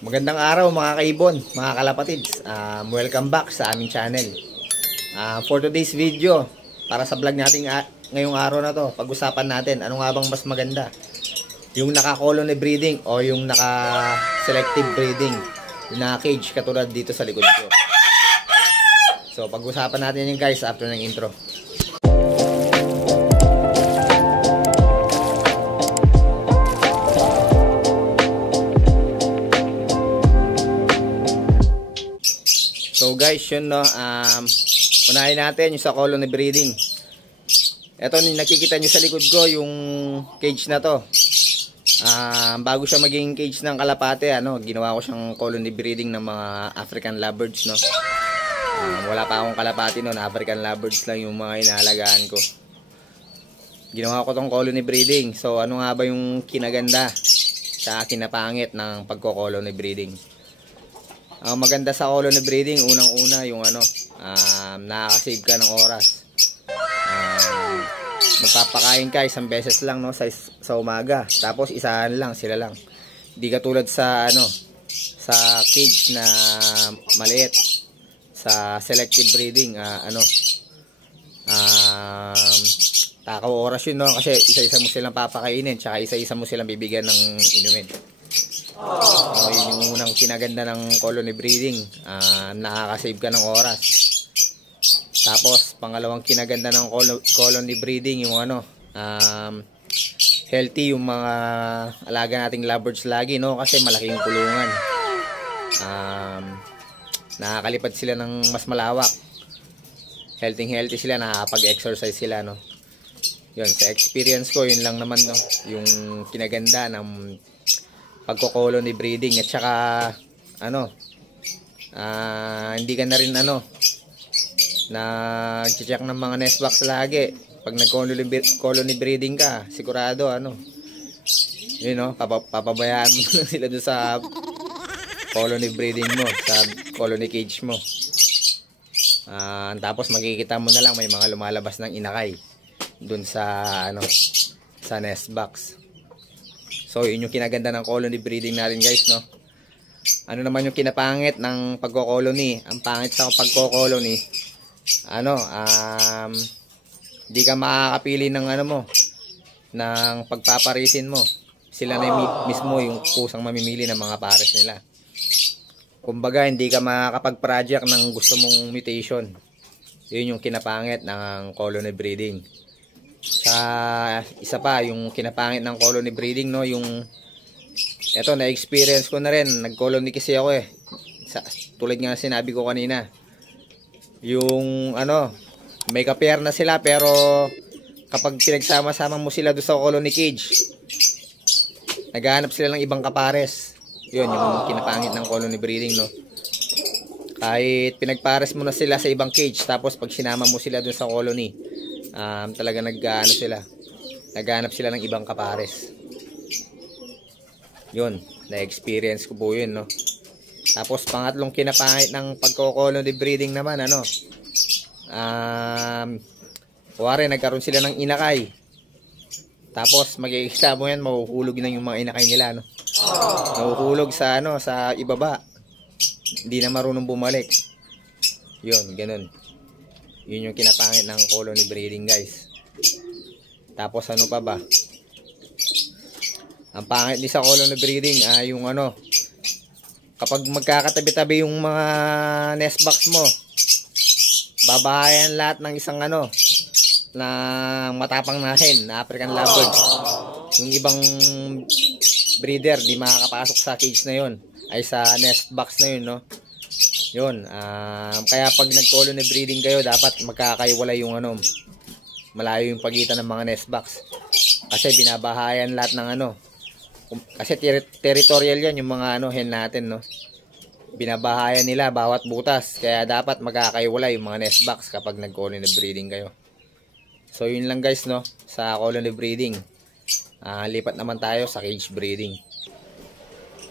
Magandang araw mga kaibon, mga kalapatids. Welcome back sa aming channel. For today's video, para sa vlog natin ngayong araw na to, pag-usapan natin ano nga bang mas maganda, yung naka-colony breeding o yung naka-selective breeding, yung naka-cage katulad dito sa likod ko. So pag-usapan natin yun guys after ng intro. So guys, yun no, unahin natin yung sa colony breeding. Ito, nakikita nyo sa likod ko yung cage na to. Bago siya maging cage ng kalapate, ginawa ko siyang colony breeding ng mga African lovebirds, no. Wala pa akong kalapate noon, African lovebirds lang yung mga inaalagaan ko. Ginawa ko tong colony breeding. So ano nga ba yung kinaganda sa kinapangit ng pagko-colony breeding? Ang maganda sa colony breeding, unang-una yung nakaka-save ka ng oras. Magpapakain ka isang beses lang, no, sa umaga. Tapos isahan lang, sila lang. Hindi katulad sa sa cage na maliit. Sa selective breeding, takaw oras yun, no, kasi isa-isa mo silang papakainin, tsaka isa-isa mo silang bibigyan ng inumin. So, yun yung unang kinaganda ng colony breeding, nakaka-save ka ng oras. Tapos pangalawang kinaganda ng colony breeding, yung healthy yung mga alaga nating lovebirds lagi, no, kasi malaki yung kulungan. Nakakalipad sila ng mas malawak, healthy sila, nakakapag-exercise sila, no. Yun, sa experience ko, yun lang naman, no, yung kinaganda ng pagko-colony breeding. At saka hindi ka na rin nag-check ng mga nest box lagi. Pag nag-colony breeding ka, sigurado yun, no, papabayaan mo lang sila doon sa colony breeding mo, sa colony cage mo. Tapos makikita mo na lang may mga lumalabas ng inakay doon sa sa nest box. So yun yung kinaganda ng colony breeding natin guys, no. Ano naman yung kinapangit ng pagko-colony? Ang pangit sa pagko-colony, di ka makakapili ng ng pagpaparisin mo. Sila na mismo yung kusang mamimili ng mga pares nila. Kumbaga, hindi ka makakapag-project ng gusto mong mutation. Yun yung kinapangit ng colony breeding. Sa isa pa, yung kinapangit ng colony breeding, no, yung eto, na-experience ko na rin. Nag-colony kasi ako tulad nga sinabi ko kanina. Yung may ka-pair na sila, pero kapag pinagsama-sama mo sila doon sa colony cage, naghahanap sila ng ibang kapares. Yun yung kinapangit ng colony breeding, no. Kahit pinagpares mo na sila sa ibang cage, tapos pag sinama mo sila doon sa colony, talaga naghanap sila ng ibang kapares. Yun, na-experience ko po yun, no. Tapos pangatlong kinapangit ng pagko-colony breeding naman, kuwari nagkaroon sila ng inakay, tapos makikita mo yan, mahuhulog na yung mga inakay nila, no. Nahuhulog sa sa ibaba, hindi na marunong bumalik. Yun, ganun. Yun yung kinapangit ng colony breeding guys. Tapos ano pa ba? Ang pangit din sa colony breeding, yung kapag magkakatabi-tabi yung mga nest box mo, babahayan lahat ng isang na matapang na hen na African lovebird. Yung ibang breeder di makakapasok sa cage na yun, ay sa nest box na yun, no. Yun, kaya pag nag-colony breeding kayo, dapat magkakaiwala yung malayo yung pagitan ng mga nest box. Kasi binabahayan lahat ng kasi territorial yan yung mga hen natin, no. Binabahayan nila bawat butas, kaya dapat magkakaiwala yung mga nest box kapag nag-colony breeding kayo. So yun lang guys, no, sa colony breeding. Lipat naman tayo sa cage breeding.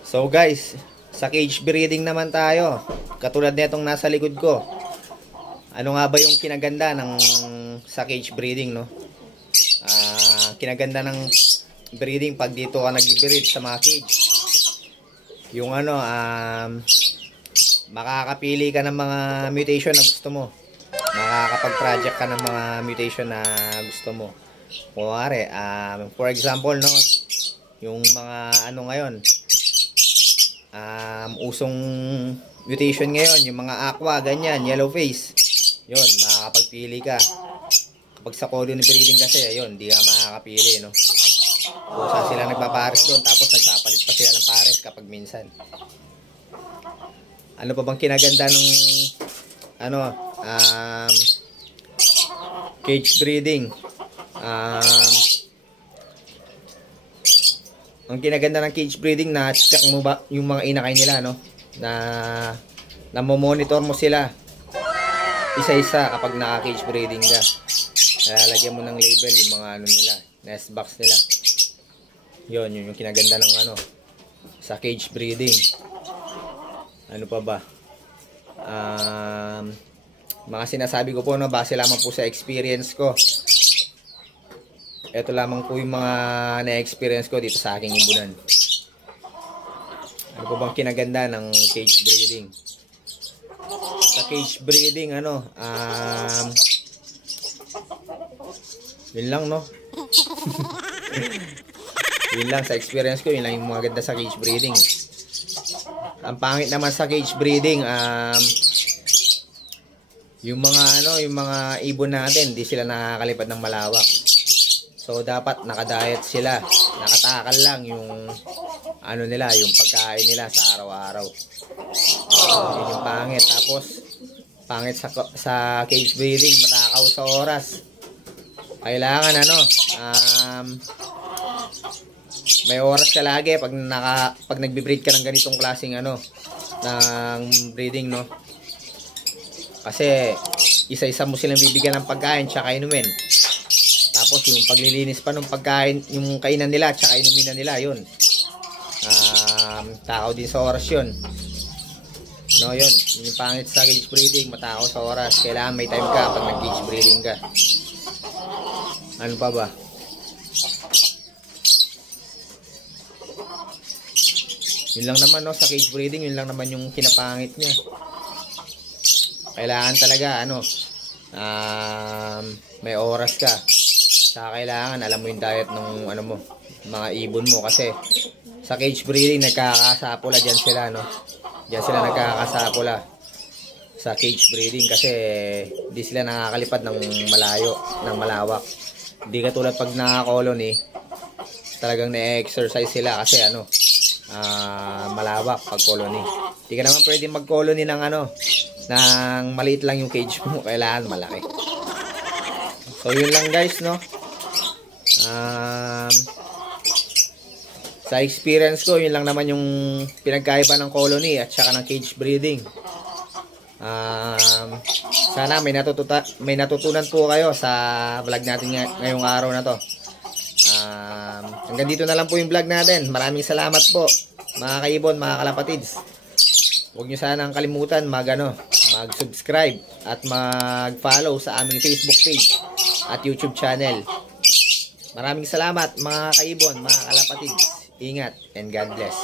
So guys, sa cage breeding naman tayo. Katulad nitong nasa likod ko. Ano nga ba yung kinaganda sa cage breeding, no? Kinaganda ng breeding pag dito ka nag-breed sa mga cage. yung ano, makakapili ka ng mga mutation na gusto mo. Makakapag-project ka ng mga mutation na gusto mo. Kuwari, for example, no, yung mga ano ngayon, usong mutation ngayon, yung mga aqua, ganyan, yellow face. Yun, makakapagpili ka. Kapag sa colony breeding kasi, yun, di ka makakapili, no. Kusa sila nagpapares doon, tapos nagpapalit pa sila ng pares kapag minsan. Ano pa bang kinaganda nung ano, cage breeding? Ang kinaganda ng cage breeding, na check mo ba yung mga inakay nila, no? Na monitor mo sila isa-isa kapag naka-cage breeding ka. Lalagyan mo ng label yung mga ano nila, nest box nila. Yun yung kinaganda ng ano sa cage breeding. Ano pa ba? Mga sinasabi ko po, no, base lamang po sa experience ko. Ito lamang po yung mga na-experience ko dito sa aking imbunan. Ano po bang kinaganda ng cage breeding? Sa cage breeding, ano, yun lang, no? Yun lang sa experience ko, yun lang yung mga ganda sa cage breeding. Ang pangit naman sa cage breeding, yung mga ano, yung mga ibon natin, di sila nakakalipad ng malawak. So dapat nakadiet sila, nakatakal lang yung ano nila, yung pagkain nila sa araw-araw. Yun yung pangit. Tapos pangit sa cage breeding, matakaw sa oras. Kailangan ano, may oras ka lagi pag nagbe-breed ka ng ganitong klaseng ano ng breeding, no? Kasi isa-isa mo silang bibigyan ng pagkain tsaka inumin. Tapos yung paglilinis pa ng pagkain, yung kainan nila tsaka inumin nila, yun. Takaw din sa oras yun. No, yun. Yun yung pangit sa cage breeding, matakaw sa oras. Kailangan may time ka pag nag-cage breeding ka. Ano pa ba? Yun lang naman, no, sa cage breeding, yun lang naman yung kinapangit niya. Kailangan talaga ano, may oras ka. Saka kailangan alam mo yung diet ng ano mo, mga ibon mo, kasi sa cage breeding nagkakasapula diyan sila, no. Diyan sila nagkakasapula sa cage breeding kasi di sila nakakalipad ng malayo, ng malawak. Hindi katulad pag naka-colony, talagang na-exercise sila kasi ano, malawak pag colony. Hindi ka naman pwede mag-colony ng ano, ng maliit lang yung cage mo, kailangan malaki. So yun lang guys, no. Sa experience ko, yun lang naman yung pinagkaiba ng colony at saka ng cage breeding. Sana may natutunan po kayo sa vlog natin ngayong araw na to. Hanggang dito na lang po yung vlog natin. Maraming salamat po mga kaibon, mga kalapatids. Huwag nyo sanang kalimutan mag-subscribe at mag-follow sa aming Facebook page at YouTube channel. Maraming salamat mga kaibon, mga kalapatids. Ingat and God bless.